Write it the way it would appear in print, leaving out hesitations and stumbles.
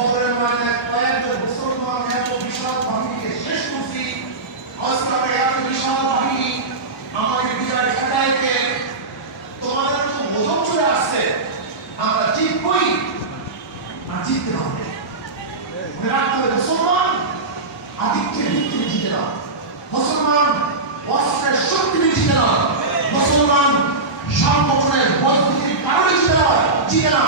বদরের ময়দানে কয়েকজন মুসলমান এত বিশাল বাহিনীকে শেষ করছি। আজকে আমরা এত বিশাল বাহিনী আমাদের বিজয় ঠেকাইতে তোমাদের তো বোঝন চলে আসছে, আমরা জিতবই আর জিততে হবে। মনে রাখতে হবে মুসলমান আদিত্যের ভিত্তিতে জিতে না, মুসলমান অস্ত্রের শক্তিতে জিতে না, মুসলমান সংগঠনের মজবুতির কারণে জিতে না।